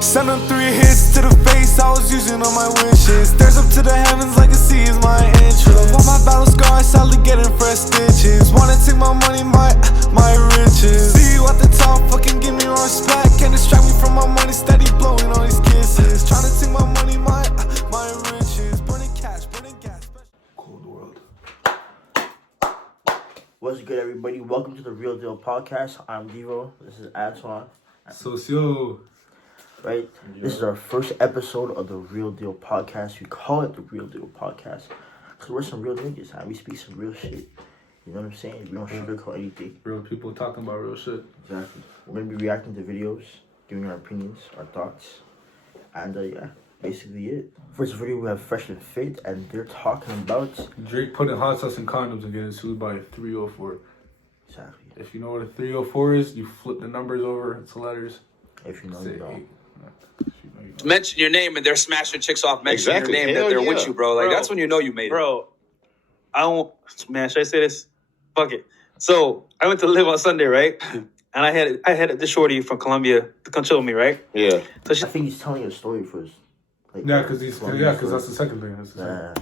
Send them 3 hits to the face, I was using all my wishes. Stares up to the heavens like a sea is my entrance. Want my battle scars, sadly getting fresh stitches. Wanna take my money, my riches. See you at the top, fucking give me respect. Can't distract me from my money, steady blowing all these kisses. Trying to take my money, my riches. Burning cash, burning gas. Cold world. What's good, everybody? Welcome to the Real Deal Podcast. I'm Devo. This is Antoine. Socio. Right? Yeah. This is our first episode of the Real Deal Podcast. We call it the Real Deal Podcast because we're some real niggas, and we speak some real shit. You know what I'm saying? We don't sugarcoat anything. Real people talking about real shit. Exactly. We're going to be reacting to videos, giving our opinions, our thoughts, and yeah, basically it. First video, we have Fresh and Fit, and they're talking about Drake putting hot sauce in condoms and getting sued by 304. Exactly. If you know what a 304 is, you flip the numbers over, it's letters. If you know, you know. Mention your name and they're smashing chicks off. Mention your name Hell that they're yeah. with you, bro. Like, that's when you know you made it. Bro, I don't, man, should I say this? Fuck it. So, I went to live on Sunday, right? And I had this shorty from Colombia to come chill with me, right? Yeah. So she, I think he's telling you a story first. Like, Yeah, because that's the second thing. That's the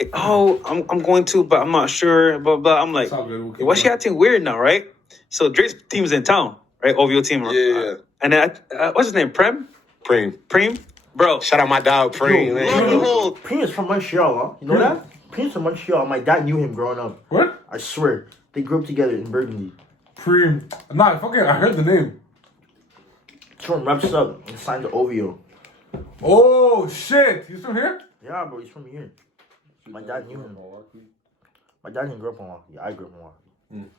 second. I'm going to, but I'm not sure, blah, blah. I'm like, It's all good. We'll keep why she going. acting weird now, right? So, Drake's team's in town, right? OVO team. Yeah. And then, what's his name? Preem? Bro. Shout out my dog, Preem, man. Preem is from Montreal, huh? You know that? Preem's from Montreal. My dad knew him growing up. What? I swear. They grew up together in Burgundy. Preem. Nah, fucking, I heard the name. Someone reps up and signed to OVO. Oh, shit. He's from here? Yeah, bro, he's from here. My dad knew him. My dad didn't grow up in Milwaukee. I grew up in Milwaukee.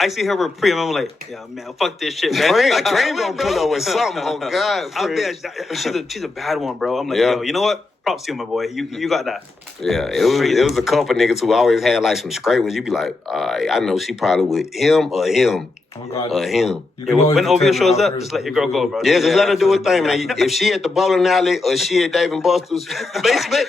I see her with Preem. I'm like, yeah, man, fuck this shit, man. Preem gonna pull up with something, oh God. Out there, she's a bad one, bro. I'm like, yo, you know what? Props to you, my boy. You got that. Yeah, it was a couple niggas who always had like some straight ones. You be like, I know she probably with him or him. Oh, God. Or him. Yeah, when OVO shows up, just let your girl go, bro. Yeah, just let her do her thing, man. If she at the bowling alley or she at Dave and Buster's basement,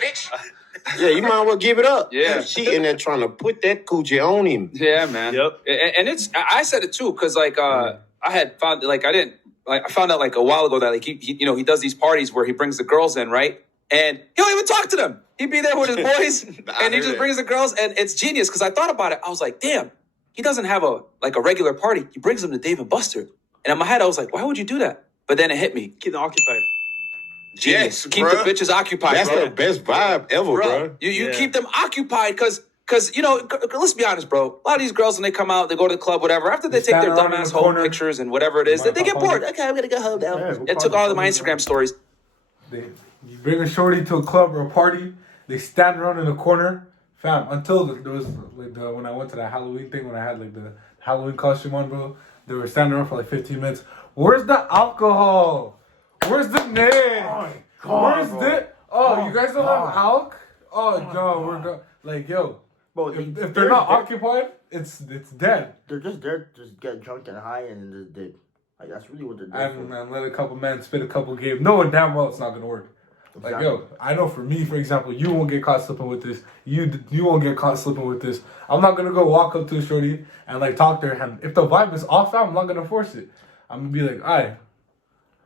yeah, you might as well give it up. Yeah. She in there trying to put that coochie on him. Yeah, man. Yep. And I said it too, because like I had found I found out like a while ago that like he does these parties where he brings the girls in, right? And he don't even talk to them. He'd be there with his boys and he just brings the girls, and it's genius because I thought about it. I was like, damn, he doesn't have a regular party. He brings them to Dave and Buster. And in my head I was like, why would you do that? But then it hit me. Keep them occupied. Genius. Yes, Keep bruh. the bitches occupied, That's bro. the best vibe ever, bro. You keep them occupied because let's be honest, bro. A lot of these girls, when they come out, they go to the club, whatever. After they take their stand around in dumbass the home corner. pictures and whatever it is, they get bored. Okay, I'm gonna go home now. Yeah, go It took party, all of my party, Instagram stories. You bring a shorty to a club or a party, they stand around in the corner. Fam, until there was when I went to that Halloween thing, when I had like the Halloween costume on, bro, they were standing around for like 15 minutes. Where's the alcohol? Where's the name? Where's the... Oh, you guys don't have alk? Oh, no, we're going... Like, yo, Bro, if they're not occupied, it's dead. They're just there to just get drunk and high and just dip. Like, that's really what they're doing. And let a couple men spit a couple games, knowing damn well it's not going to work. Exactly. Like, yo, I know for me, for example, you won't get caught slipping with this. You won't get caught slipping with this. I'm not going to go walk up to a shorty and, like, talk to her. And if the vibe is off, I'm not going to force it. I'm going to be like, all right,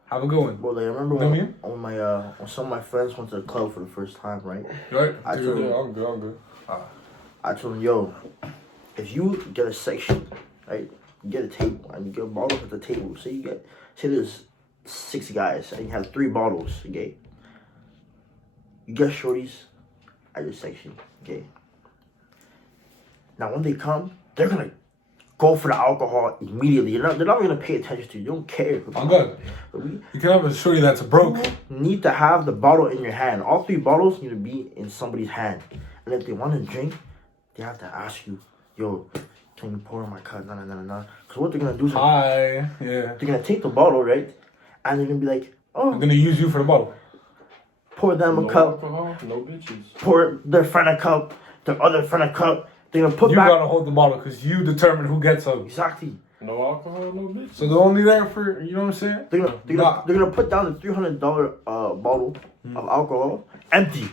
have a good one. Bro, like, I remember You know what I mean? when some of my friends went to the club for the first time, right? Right? I told him, I'm good. I told him, yo, if you get a section, right, you get a table, and you get bottles at the table. Say there's 6 guys, and you have 3 bottles, okay? You get shorties at your section, okay? Now, when they come, they're gonna go for the alcohol immediately. They're not gonna pay attention to you. They don't care. I'm good. You can have a shorty that's broke. You need to have the bottle in your hand. All 3 bottles need to be in somebody's hand. And if they want to drink, they have to ask you, yo, can you pour in my cup? Nah. Because what they're going to do is Hi. Yeah. they're going to take the bottle, right? And they're going to be like, I'm oh, going to use you for the bottle. pour them a cup. Alcohol, no bitches. Pour their friend a cup. Their other friend a cup. They're going to put You back. got to hold the bottle because you determine who gets some. Exactly. No alcohol, no bitches. So they're only there for, you know what I'm saying? They're gonna put down the $300 bottle of alcohol empty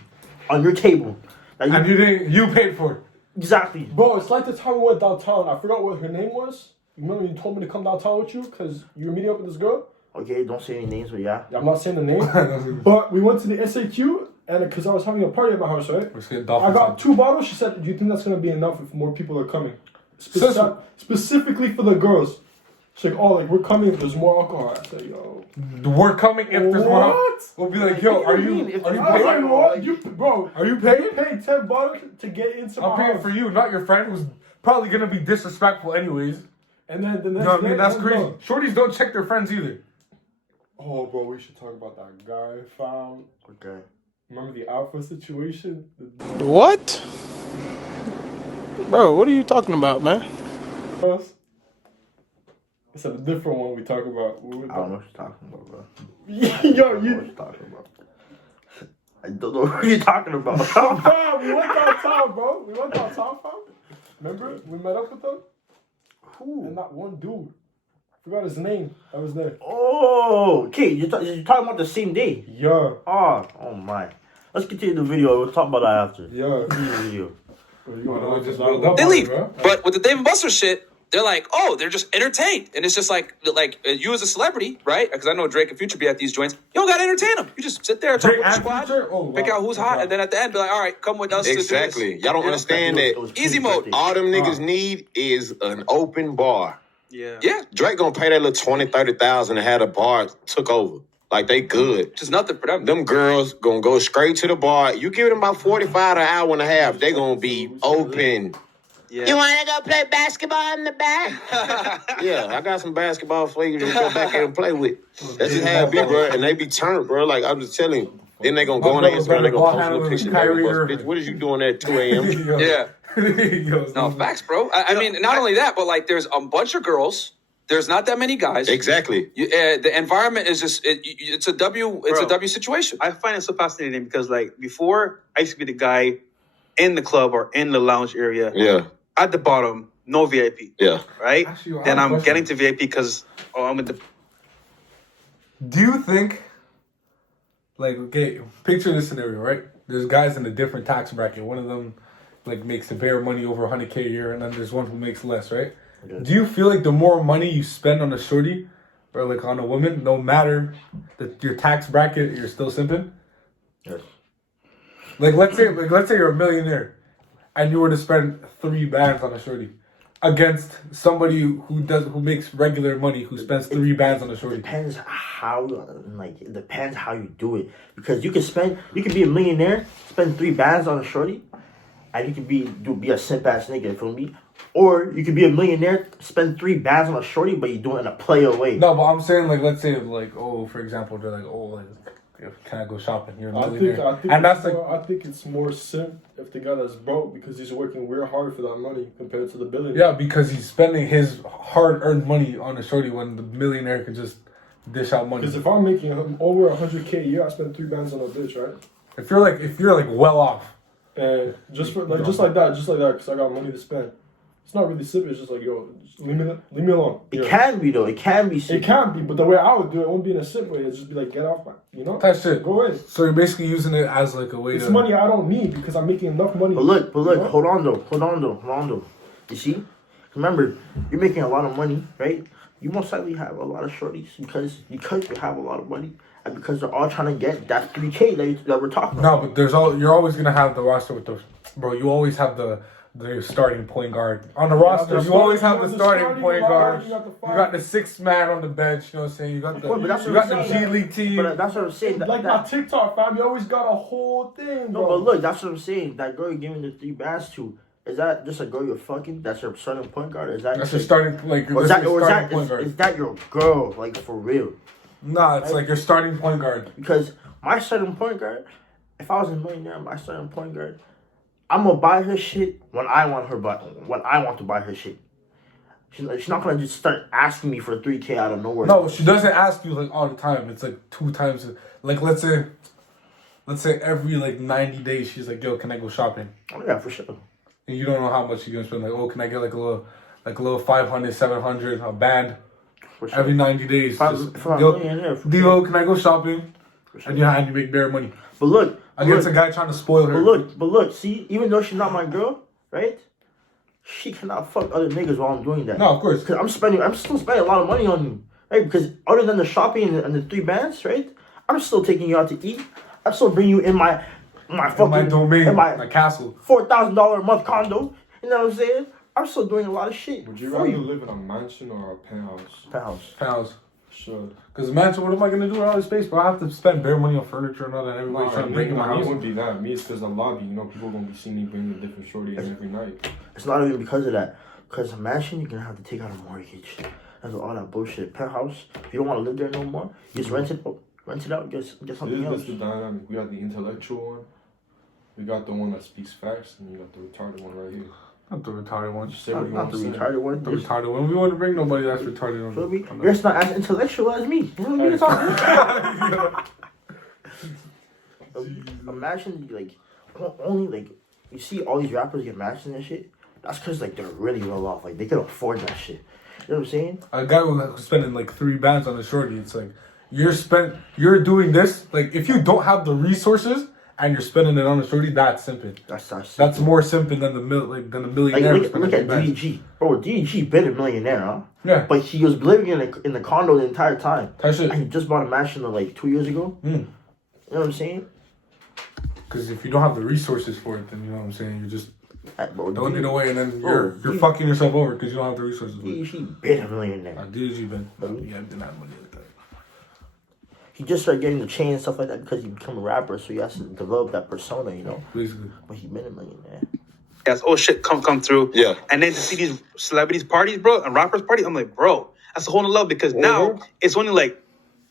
on your table. And you paid for it. Exactly. Bro, it's like the time we went downtown. I forgot what her name was. You remember you told me to come downtown with you because you were meeting up with this girl? Okay, don't say any names, but yeah. I'm not saying the name, but we went to the SAQ, and because I was having a party at my house, right? I got 2 bottles. She said, "Do you think that's gonna be enough if more people are coming? Specifically for the girls." She's like, "Oh, like we're coming. If there's more alcohol." I said, "Yo, We're coming if there's more. We'll be like, yo, are you If paying? there's like, what? You, bro, Are you paying? you paid 10 bucks to get into my I'm paying house. for you, not your friend who's probably gonna be disrespectful anyways. And then the next You know what I mean? day, That's oh, crazy. no. Shorties don't check their friends either. Oh, bro, we should talk about that guy I found. Okay. Remember the alpha situation? What? Bro, what are you talking about, man? It's a different one we talk about. I don't know what you're talking about, bro. Yo, I don't know what you. you're talking about. I don't know what you're talking about. Fam, we went downtown, bro. We went downtown, fam. Remember? We met up with them? Who? And that one dude. Forgot his name. I was there. Oh, okay. You're talking about the same day. Yeah. Oh my. Let's continue the video. We'll talk about that after. Yeah. Continue the video. They leave. But with the Dave and Buster shit, they're like, oh, they're just entertained. And it's just like you as a celebrity, right? Because I know Drake and Future be at these joints. You don't got to entertain them. You just sit there, talk with the squad, pick out who's hot, and then at the end be like, all right, come with us to do Exactly. this. Y'all don't understand that. Easy mode. All them niggas need is an open bar. Yeah. Drake gonna pay that little 20, 30,000 to have the bar took over. Like they good. Just nothing for them. Them girls gonna go straight to the bar. You give them about 45 to an hour and a half, they gonna be open. Yeah. You want to go play basketball in the back? Yeah, I got some basketball for you to go back there and play with. That's just how it be, bro. And they be turned, bro. Like I'm just telling you. Then they gonna go on their Instagram, they gonna post a little picture. Bitch, what is you doing at 2 a.m.? Yeah. No, facts, bro. I mean, not only that, but like there's a bunch of girls. There's not that many guys. Exactly. The environment is just it's a W. It's a W situation. I find it so fascinating because like before, I used to be the guy in the club or in the lounge area. Yeah. At the bottom, no VIP. Yeah. Right? Actually, I then have a I'm question. getting to VIP because I'm with the. Do you think, like, okay, picture this scenario, right? There's guys in a different tax bracket. One of them, like, makes the bare money over 100K a year, and then there's one who makes less, right? Okay. Do you feel like the more money you spend on a shorty or, like, on a woman, no matter your tax bracket, you're still simping? Yes. Like, let's say you're a millionaire, and you were to spend 3 bands on a shorty against somebody who makes regular money who spends 3 bands on a shorty. It depends how you do it, because you could be a millionaire, spend 3 bands on a shorty, and you could be a simp ass nigga, you feel me? Or you could be a millionaire, spend 3 bands on a shorty, but you do it in a player way. No, but I'm saying, like, let's say, like, oh, for example, they're like, oh, like, can I go shopping? You're a millionaire. I think it's more simp if the guy that's broke because he's working real hard for that money compared to the billionaire. Yeah, because he's spending his hard-earned money on a shorty when the millionaire could just dish out money. Because if I'm making over 100K a year, I spend 3 bands on a bitch, right? If you're like well off, and just like that, because I got money to spend. It's not really simp. It's just like, yo, just leave me alone. It can be though. It can be simp. It can be, but the way I would do it wouldn't be in a simp way. It'd just be like, get off my, That's it. Go in. So you're basically using it as like a way It's to. money I don't need because I'm making enough money. But look, hold on though. You see? Remember, you're making a lot of money, right? You most likely have a lot of shorties because you have a lot of money and because they're all trying to get that 3K that we're talking about. No, but you're always gonna have the roster with those. Bro, you always have the starting point guard on the roster. You always have the starting point guard. You got the 6th man on the bench. You know what I'm saying? You got the G League team. But that's what I'm saying. My TikTok fam, you always got a whole thing, bro. No, but look, that's what I'm saying. That girl you're giving the 3 bands to, is that just a girl you're fucking? That's your starting point guard? Is that that's your starting is that your girl? Like for real? Nah, it's like your starting point guard. Because my starting point guard, if I was a millionaire, my starting point guard, I'm gonna buy her shit when I want to buy her shit. She's not gonna just start asking me for 3K out of nowhere. No, she doesn't ask you like all the time. It's like 2 times. Like let's say every like 90 days she's like, yo, can I go shopping? Oh yeah, for sure. And you don't know how much you're gonna spend. Like, oh, can I get like a little 500, 700 a band For sure. every 90 days? If I'm a millionaire, for Divo, sure. can I go shopping? For sure. And you make bare money. But look. Against a guy trying to spoil her. But look, see, even though she's not my girl, right? She cannot fuck other niggas while I'm doing that. No, of course. Cause I'm still spending a lot of money on you. right? Because other than the shopping and the 3 bands, right? I'm still taking you out to eat. I'm still bringing you in my fucking my domain, in my castle. $4,000 a month condo. You know what I'm saying? I'm still doing a lot of shit. Would you rather live in a mansion or a penthouse? Penthouse. Sure. Because mansion, what am I gonna do with all this space? Bro, I have to spend bare money on furniture and all that. Everybody's trying to break in my house. It wouldn't be that. Me, it's because the lobby. You know, people are gonna be seeing me bringing a different shorty every night. It's not even because of that. Because a mansion, you're gonna have to take out a mortgage. That's all that bullshit. Penthouse, if you don't want to live there no more, you just rent it out, get something else. This is the dynamic. We got the intellectual one. We got the one that speaks facts, and we got the retarded one right here. Not the retarded one. Not the retarded one. The retarded one. We want to bring nobody that's retarded on. You're just not as intellectual as me. You know what I'm talking Imagine, like, only, like, you see all these rappers get matches and shit. That's because, like, they're really well off. Like, they can afford that shit. You know what I'm saying? A guy who's spending, like, 3 bands on a shorty, it's like, you're doing this. Like, if you don't have the resources and you're spending it on a shorty, that's simping. That's more simping than the millionaire. Like, look at DDG. Bro, DDG been a millionaire, huh? Yeah. But he was living in the condo the entire time. That shit. And he just bought a mansion like 2 years ago. You know what I'm saying? Because if you don't have the resources for it, then you know what I'm saying. You just don't need away, and then you're fucking yourself over because you don't have the resources. DDG been a millionaire. DDG been. Yeah, didn't have money like that. He just started getting the chain and stuff like that because he became a rapper, so he has to develop that persona, you know. Basically. But he been a millionaire. That's all shit come through. Yeah. And then to see these celebrities parties, bro, and rappers parties, I'm like, bro, that's a whole nother level because now it's only like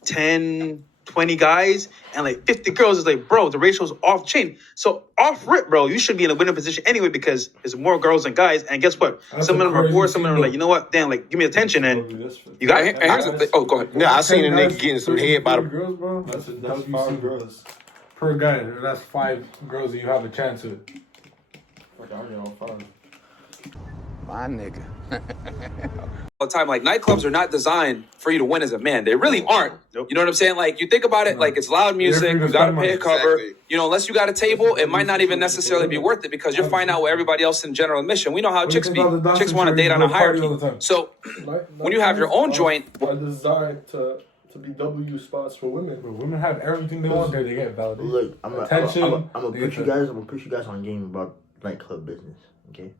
10, 20 guys and like 50 girls. It's like, bro, the ratio's off chain. So off rip, bro, you should be in a winning position anyway because there's more girls than guys. And guess what? Some of them are bored. Some of them are like, you know what? Damn, like, give me attention. And you got it. Here's the thing. Oh, go ahead. Yeah, I seen a nigga getting some head by the. Girls, bro. That's 5 girls. Per guy, that's 5 girls that you have a chance with. Fuck, I get all 5. My nigga. All the time, like nightclubs are not designed for you to win as a man. They really aren't. Nope. You know what I'm saying? Like you think about it, like it's loud music. You gotta pay a cover. Exactly. You know, unless you got a table, it might not even necessarily be worth it because you'll find out what everybody else in general admission. We know how chicks be. Chicks want to date on a hierarchy. So when you have your own joint, are designed to be W spots for women. But women have everything they want there. They get validated. Look, I'm gonna put you guys on game about nightclub business. Okay.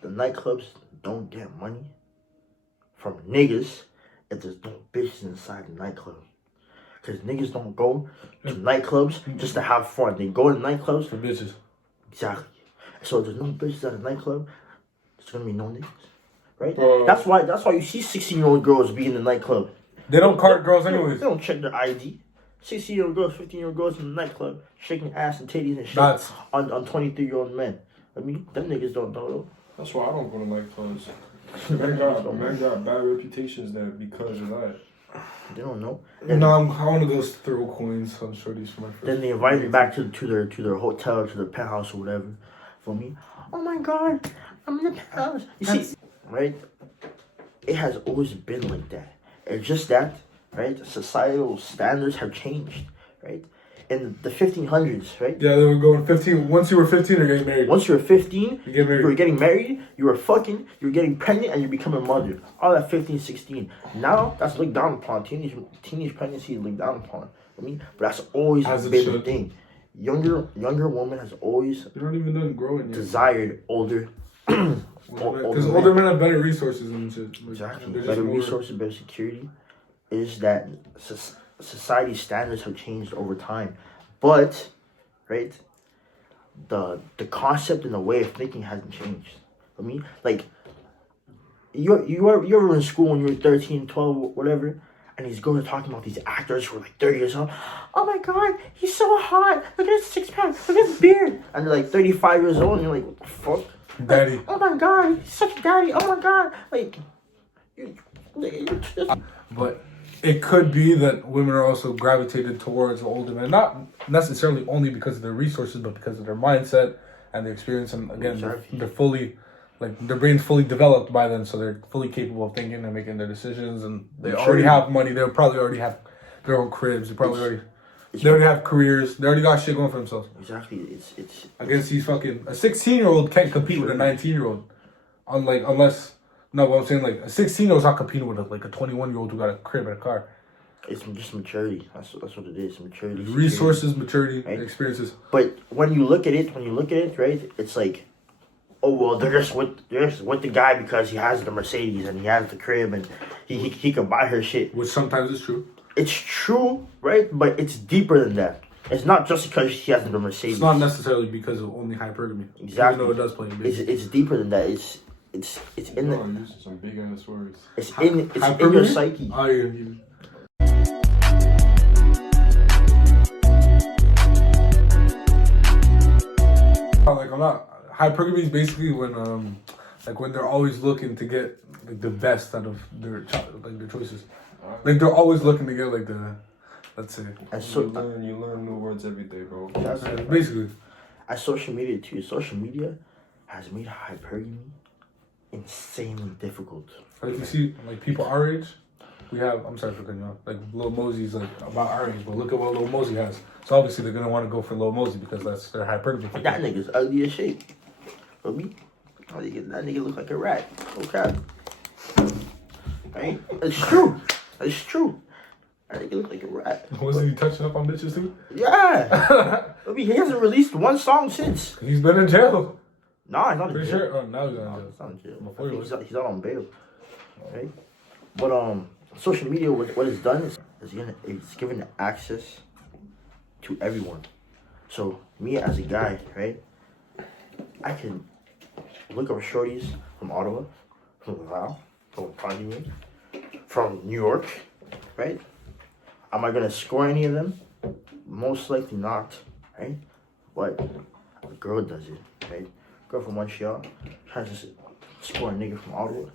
The nightclubs don't get money from niggas if there's no bitches inside the nightclub. Because niggas don't go to nightclubs just to have fun. They go to nightclubs for bitches. Exactly. So if there's no bitches at a nightclub, there's gonna be no niggas. Right? Bro. That's why you see 16-year-old girls be in the nightclub. They don't card girls anyways. They don't check their ID. 16-year-old girls, 15-year-old girls in the nightclub shaking ass and titties and shit on 23-year-old men. I mean, them niggas don't know. That's why I don't go to nightclubs. Men got bad reputations there because of that. They don't know. And I want to go throw coins on shorties for my first. Then they invite me back to their hotel, to their penthouse or whatever. For me, oh my god, I'm in the penthouse. You see, right? It has always been like that. It's just that, right? Societal standards have changed, right? In the 1500s, right? Yeah, they were going 15. Once you were 15, you're getting married. Once you were 15, you were getting married, you were fucking, you were getting pregnant, and you become a mother. All at 15, 16. Now, that's looked down upon. Teenage pregnancy is looked down upon. I mean, but that's always been the thing. Younger woman has always they don't even know growing yet. Desired older. Because older men have better resources and shit. Exactly. Better resources, better security. Is that society's standards have changed over time, but right, the concept and the way of thinking hasn't changed. I mean, like you were in school when you were 13, 12, whatever, and these girls are talking about these actors who are like 30 years old. Oh my god, he's so hot! Look at his 6-pack, look at his beard. And they're like 35 years old, and you're like, what the fuck? Daddy. Like, oh my god, he's such a daddy. Oh my god, like. But it could be that women are also gravitated towards older men, not necessarily only because of their resources, but because of their mindset and their experience. And again, they're fully, like, their brain's fully developed by then, so they're fully capable of thinking and making their decisions. And they already have money. They probably already have their own cribs. They already have careers. They already got shit going for themselves. Exactly. It's against these fucking a 16-year-old can't compete with a 19-year-old, unless No, but I'm saying like a 16-year-old's not competing with a 21-year-old who got a crib and a car. It's just maturity. That's what it is. Maturity. Resources, maturity, right? Experiences. But when you look at it, right, it's like, oh well, they're just with the guy because he has the Mercedes and he has the crib and he can buy her shit. Which sometimes is true. It's true, right? But it's deeper than that. It's not just because he has the Mercedes. It's not necessarily because of only hypergamy. Exactly. Even though it does play a big. It's deeper than that. It's in the. Using some big ass words. It's in your psyche. Oh, yeah. Like I'm not. Hypergamy is basically when when they're always looking to get like the best out of their their choices. Like they're always looking to get like the, let's say. And so you learn new words every day, bro. That's basically. As social media too. Social media has made hypergamy insanely difficult. Like you see, like people our age, we have. I'm sorry for cutting you off. Like Lil Mosey's like about our age, but look at what Lil Mosey has. So obviously they're gonna want to go for Lil Mosey because that's their hypergamy. That nigga's ugly as shit. For me, that nigga look like a rat. Okay. Right? It's true. It's true. That nigga look like a rat. Wasn't he touching up on bitches too? Yeah. I mean, he hasn't released one song since. He's been in jail. Nah, he's not in Pretty jail. sure. Oh, now he's No, he's not in jail. Before he was. He's out on bail. Right? But social media, what it's done is it's given access to everyone. So me as a guy, right? I can look up shorties from Ottawa, from Laval, from Pontiac, from New York, right? Am I gonna score any of them? Most likely not, right? But a girl does it, right? Girl from Montreal tries to score a nigga from Ottawa.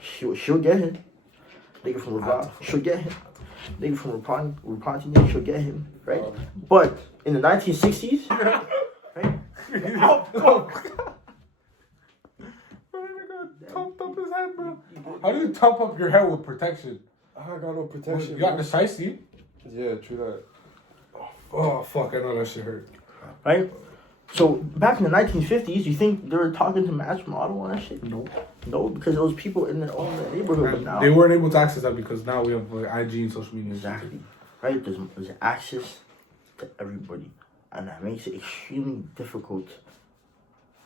She'll get him. Nigga from Laval, she'll get him. Nigga from Pontiac, she'll get him, right? But in the 1960s, right? Tump up his head, bro. How do you tump up your head with protection? I got no protection. You got precisely? Yeah, true that. Oh, fuck, I know that shit hurt. Right? So, back in the 1950s, you think they were talking to Mads from Ottawa and that shit? No. No, because those people in their own neighborhood. But now, They weren't able to access that because now we have IG and social media. Exactly. Right? There's access to everybody. And that makes it extremely difficult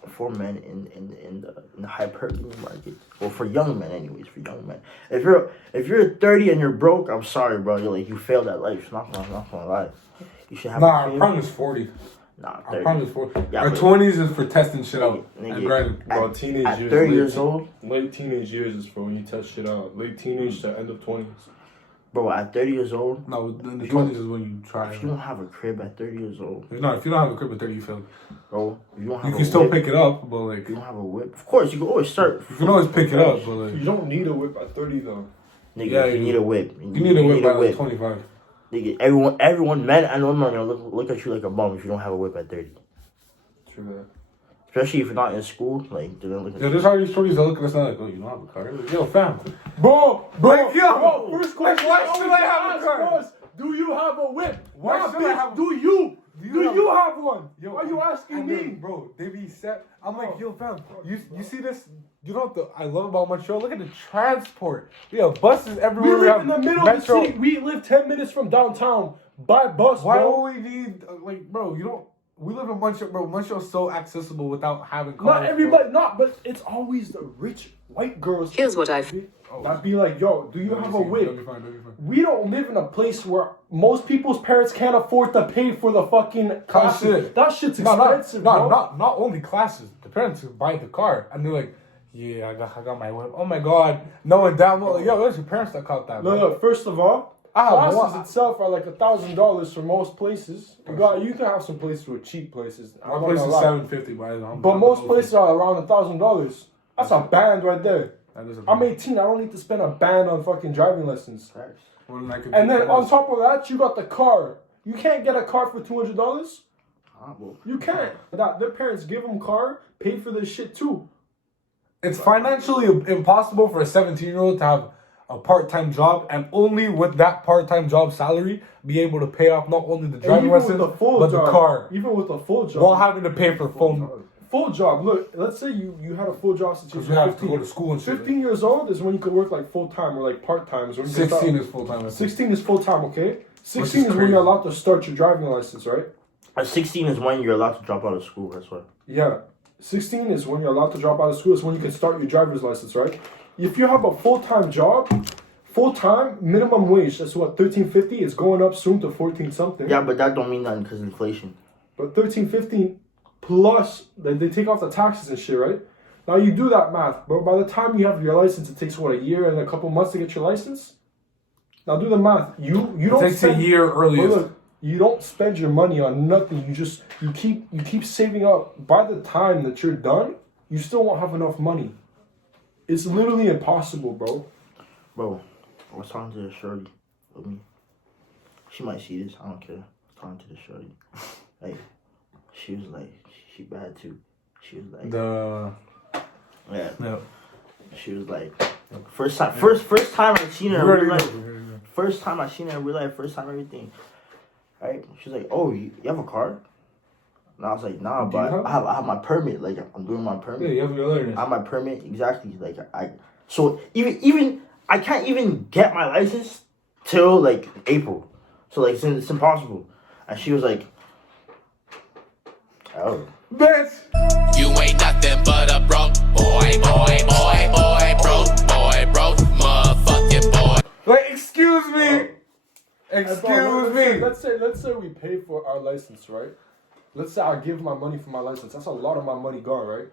for men in the hypergamy market. Well, for young men anyways, for young men. If you're 30 and you're broke, I'm sorry, bro. You failed at life. Not gonna lie. You should have our prime is 40. Nah, 30. Our prime is 40. Yeah, our 20s is for testing shit out. Nigga, Bro, teenage at years. 30 years old? Late teenage years is for when you test shit out. Late teenage to end of 20s. Bro, at 30 years old? No, in the 20s is when you try. If you don't have a crib at 30 years old. No, if you don't have a crib at 30, you failed. Bro, if you don't have you can still pick it up, but like. If you don't have a whip. Of course, you can always start. You can always pick it up, but like. You don't need a whip at 30 though. Nigga, yeah, you need a whip. You need a whip by like 25. Nigga, everyone, men and women are gonna look at you like a bum if you don't have a whip at 30. True that. Especially if you're not in school, like they're gonna look at you. There's already stories that look at us now like, oh, you don't have a car. Like, yo, fam. Bro, First question, why should I have a car? Do you have a whip? Why should I have? Do you have one? Yo, Why are you asking me? Bro, they be set. I'm like, yo, fam, you see this? You know what I love about Montreal? Look at the transport. We have buses everywhere. We live in the middle of the city. We live 10 minutes from downtown by bus, Why bro. would we need, bro, you don't. We live in Montreal, bro. Montreal's so accessible without having cars. Not everybody, but it's always the rich white girls. Here's what I've... That be like, yo, do you have a whip? That'll be fine. We don't live in a place where most people's parents can't afford to pay for the fucking classes. That shit's expensive, bro. Not only classes. The parents buy the car, and they're like, yeah, I got my whip. Oh my god, no one download. Like, yo, there's your parents that caught that. Look, first of all, classes itself are like $1,000 for most places. You can have some places with cheap places. My place is $750, but most places are around $1,000. That's a band right there. I'm 18. I don't need to spend a band on fucking driving lessons. And then on top of that, you got the car. You can't get a car for $200. You can't. Their parents give them car, pay for this shit too. It's financially impossible for a 17-year-old to have a part-time job and only with that part-time job salary be able to pay off not only the driving lessons but the car. Even with the full job. While having to pay for full job. Look, let's say you had a full job since you Because were you have 15. to go to school and shit. 15 years old is when you could work like full time or like part time. 16 is full time. 16 is full time, okay? 16 is when crazy. you're allowed to start your driving license, right? At 16 is when you're allowed to drop out of school. That's why. Yeah. 16 is when you're allowed to drop out of school. It's when you can start your driver's license, right? If you have a full-time job, full-time, minimum wage, that's what, $13.50? It's going up soon to 14 something. Yeah, but that don't mean nothing because inflation. But $13.50 plus, they take off the taxes and shit, right? Now you do that math, but by the time you have your license, it takes what, a year and a couple months to get your license? Now do the math. You don't takes a year earlier. Look, you don't spend your money on nothing. You keep saving up. By the time that you're done, you still won't have enough money. It's literally impossible, bro. Bro, I was talking to the shorty with me. She might see this. I don't care. I was talking to the shorty. Like, she was like, she bad too. She was like, yeah. No. She was like, first time I seen her in real life. First time I seen her in real life. First time everything. Right? She's like, oh, you have a car? And I was like, nah, but I have my permit. Like, I'm doing my permit. Yeah, you have your learners. I have my permit, exactly. Like, so even I can't even get my license till like April. So like, it's impossible. And she was like, oh, bitch, You ain't nothing but a broke boy, broke motherfucking boy. Like, excuse me. Excuse me. Let's say we pay for our license, right? Let's say I give my money for my license. That's a lot of my money gone, right?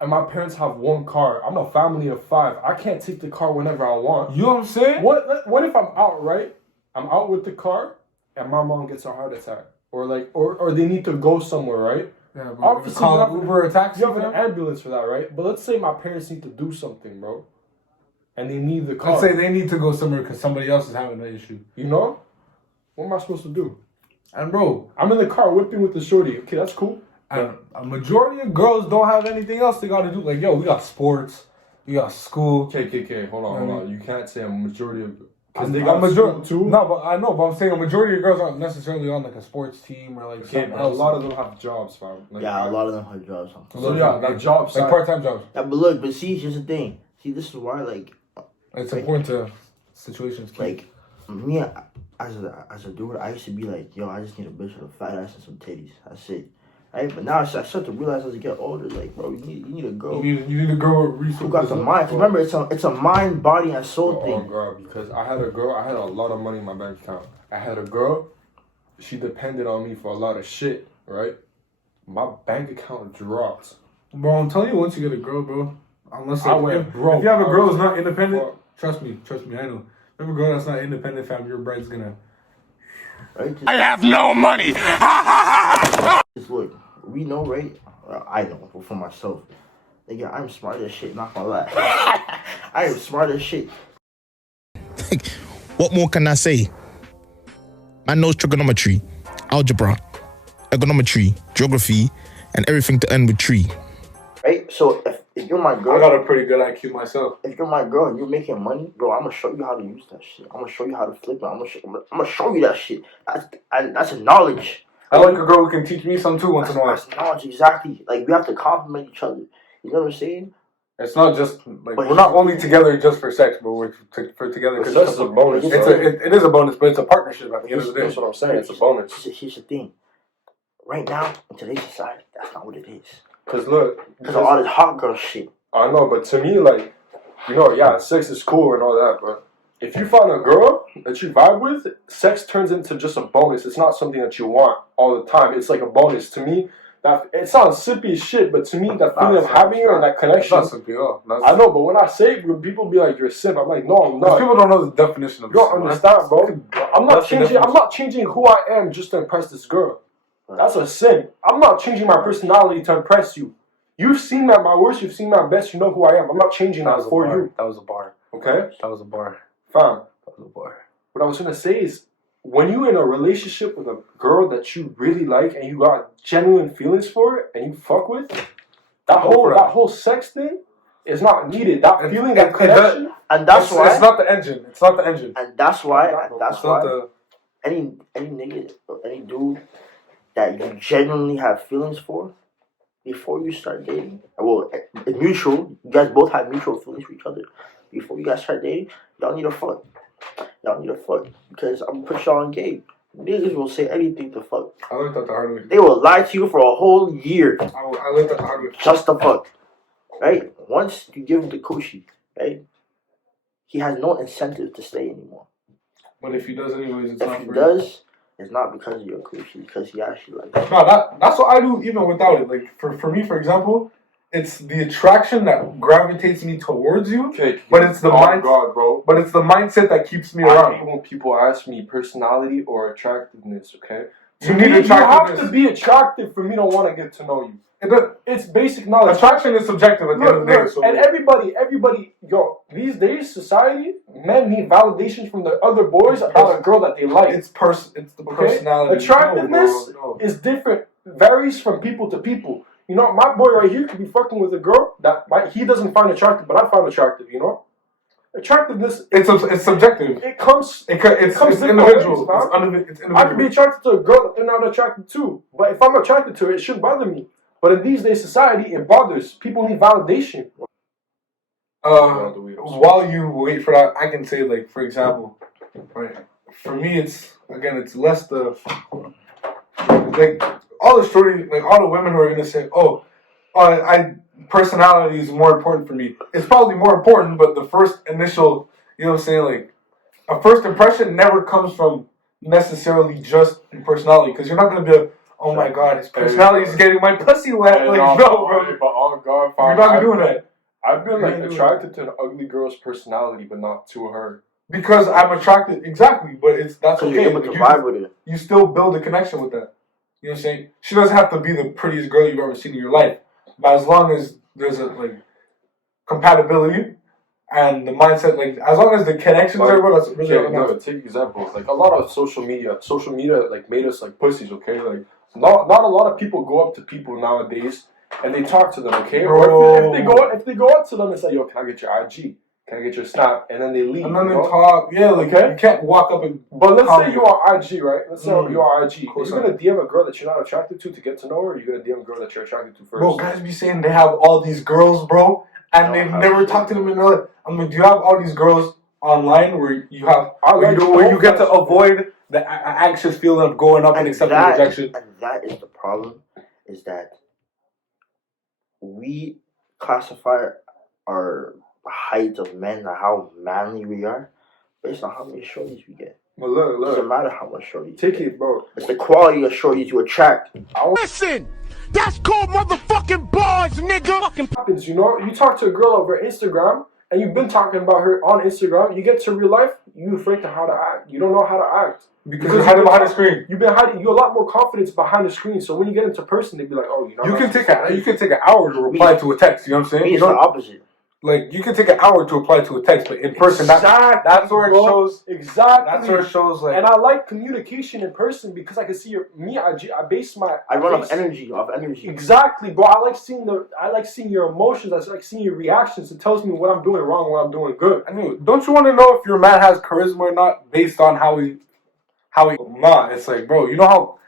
And my parents have one car. I'm a family of 5. I can't take the car whenever I want. You know what I'm saying? What if I'm out, right? I'm out with the car and my mom gets a heart attack. Or like or they need to go somewhere, right? Yeah, bro. Obviously, call an Uber or a taxi. You have an ambulance for that, right? But let's say my parents need to do something, bro. And they need the car. Let's say they need to go somewhere because somebody else is having an issue. You know? What am I supposed to do? And bro, I'm in the car whipping with the shorty. Okay, that's cool. And a majority of girls don't have anything else they gotta do. Like, yo, we got sports, we got school. Okay, hold on. You can't say a majority of... Because They they got got majority school too? No, but I know, but I'm saying a majority of girls aren't necessarily on like a sports team or like Okay, something but a else. lot of them have jobs, fam. Like, yeah, a lot of them have jobs. So yeah, that job like side. part-time jobs. Yeah, but look, but see, here's the thing. See, this is why, like, It's important to situations. like, me as a dude, I used to be like, yo, I just need a bitch with a fat ass and some titties. That's it. Right? But now I start to realize as I get older, like, bro, you need a girl You need a girl with resources. who got the mind. 'Cause remember, it's a mind, body, and soul Oh, thing. God, because I had a girl, I had a lot of money in my bank account. I had a girl, she depended on me for a lot of shit, right? My bank account dropped. Bro, I'm telling you, once you get a girl, bro, unless I like, went if broke. you have a I girl was that's not independent, broke. trust me, I know. If you have a girl that's not independent, fam, your bride's gonna. Right? I have no money. Just look, we know, right? I know for myself. Nigga, I'm smart as shit, not gonna lie. I am smart as shit. What more can I say? Man knows trigonometry, algebra, econometry, geography, and everything to end with tree. Right? So if you're my girl, I got a pretty good IQ myself. if you're my girl and you're making money, bro, I'm gonna show you how to use that shit. I'm gonna show you how to flip it. I'm gonna show you that shit. That's a knowledge. I like a girl who can teach me some too once in a while. That's knowledge, exactly. Like, we have to compliment each other. You know what I'm saying? It's not just like But we're not only together just for sex, but we're for together because Sex is a bonus. It is a bonus, but it's a partnership at the end of the day. That's what I'm saying. It's a bonus. Here's the thing. Right now, in today's society, that's not what it is. Because look, There's all this hot girl shit. I know, but to me, like, you know, yeah, sex is cool and all that, but if you find a girl that you vibe with, sex turns into just a bonus. It's not something that you want all the time. It's like a bonus. To me, that it sounds sippy as shit, but to me, that feeling of having her and that connection. That's something else. I know, but when I say it, when people be like, "You're a simp," I'm like, "No, I'm not." People don't know the definition of. You don't understand, bro. I'm not changing. I'm not changing who I am just to impress this girl. That's a sin. I'm not changing my personality to impress you. You've seen me at my worst. You've seen me at best. You know who I am. I'm not changing that for you. That was a bar. Okay, That was a bar. fam. That was a bar. What I was gonna say is, when you're in a relationship with a girl that you really like and you got genuine feelings for it and you fuck with, that whole sex thing is not needed. That feeling, that connection, And that's why. It's not the engine. It's not the engine. And that's why. It's not the. Any nigga or any dude that you genuinely have feelings for, before you start dating, well, it's mutual. You guys both have mutual feelings for each other. Before you guys start dating, y'all need to fuck. Y'all need to fuck because I'm gonna put y'all on game. Niggas will say anything to fuck. I learned that the hard way. They will lie to you for a whole year. I learned that the hard way. Just to fuck. Right? Once you give him the coochie, right? He has no incentive to stay anymore. But if he does anyways, it's if not he for does, it's not because of your coochie, because he actually likes it. No, that's what I do even without it. Like for me, for example, it's the attraction that gravitates me towards you. Okay, but it's the mindset, God, bro. But it's the mindset that keeps me around. I hate when people ask me personality or attractiveness. Okay, You need You have attractiveness. to be attractive for me to want to get to know you. It's basic knowledge. Attraction is subjective at the end of the day. So and everybody, yo, these days, society, men need validation from the other boys about a girl that they like. It's the personality. Attractiveness No. is different, varies from people to people. You know, my boy right here could be fucking with a girl that he doesn't find attractive, but I find attractive. You know, attractiveness. It's subjective. It comes. It's different individual. ways, It's individual. I could be attracted to a girl that they're not attracted to, but if I'm attracted to her, it shouldn't bother me. But in these days society, it bothers. People need validation. While you wait for that, I can say, like, for example, right? For me, it's less the like all the stories, like all the women who are gonna say, personality is more important for me. It's probably more important, but the first initial, you know what I'm saying, like a first impression never comes from necessarily just personality, because you're not gonna be like, oh my god, his personality is getting my pussy wet. Like, no, bro. But on God, You're not doing that. I've been like attracted to an ugly girl's personality, but not to her. Because I'm attracted, exactly. But that's okay. You're able to vibe with it. You still build a connection with that. You know what I'm saying? She doesn't have to be the prettiest girl you've ever seen in your life, but as long as there's a compatibility and the mindset, like as long as the connections are real, that's really enough. Take examples. Like a lot of social media like made us like pussies. Okay, like not a lot of people go up to people nowadays and they talk to them. Okay, or if they go up to them and say, yo, can I get your IG? Can I get your snap? And then they leave. And then they talk. Yeah, like you can't walk up and. But let's say you are IG, right? Let's say you are IG. Are you gonna DM a girl that you're not attracted to get to know her? Or are you gonna DM a girl that you're attracted to first? Bro, guys be saying they have all these girls, bro, and they've never talked to them in their life. I'm like, do you have all these girls online where you have where you get to avoid the anxious feeling of going up and accepting rejection? And that is the problem, is that we classify our height of men and how manly we are based on how many shorties we get. But look. It doesn't matter how much shorties. Take it, bro. It's the quality of shorties you attract. Listen, that's called motherfucking bars, nigga. Happens, you know. You talk to a girl over Instagram, and you've been talking about her on Instagram. You get to real life, you're afraid to how to act. You don't know how to act because you're hiding behind the screen. You've been hiding. You're a lot more confidence behind the screen. So when you get into person, they be like, "Oh, you know." You can take an hour to reply to a text. You know what I'm saying? It's the opposite. Like, you can take an hour to reply to a text, but in person, that's where it shows. Exactly. That's where it shows, like. And I like communication in person because I can see I base my. I run off energy. Exactly, bro. I like seeing your emotions. I like seeing your reactions. It tells me what I'm doing wrong, what I'm doing good. I mean, don't you want to know if your man has charisma or not based on how he. Nah, it's like, bro, you know how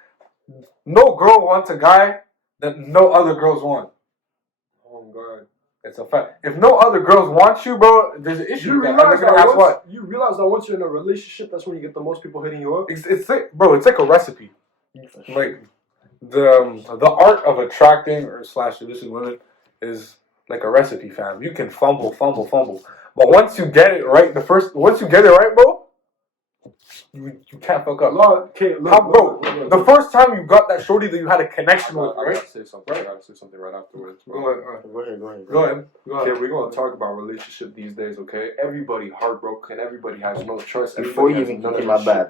no girl wants a guy that no other girls want. Oh God. It's a fact. If no other girls want you, bro, there's an issue. You realize that once you're in a relationship, that's when you get the most people hitting you up. It's like, bro, it's like a recipe. Like the art of attracting or seducing women is like a recipe, fam. You can fumble, but once you get it right, bro, you can't fuck up. The first time you got that shorty that you had a connection with, right? I gotta say something right afterwards. Go ahead. Okay, we're gonna talk about relationship these days. Okay, everybody heartbroken. Everybody has no choice. Before you even get my bad.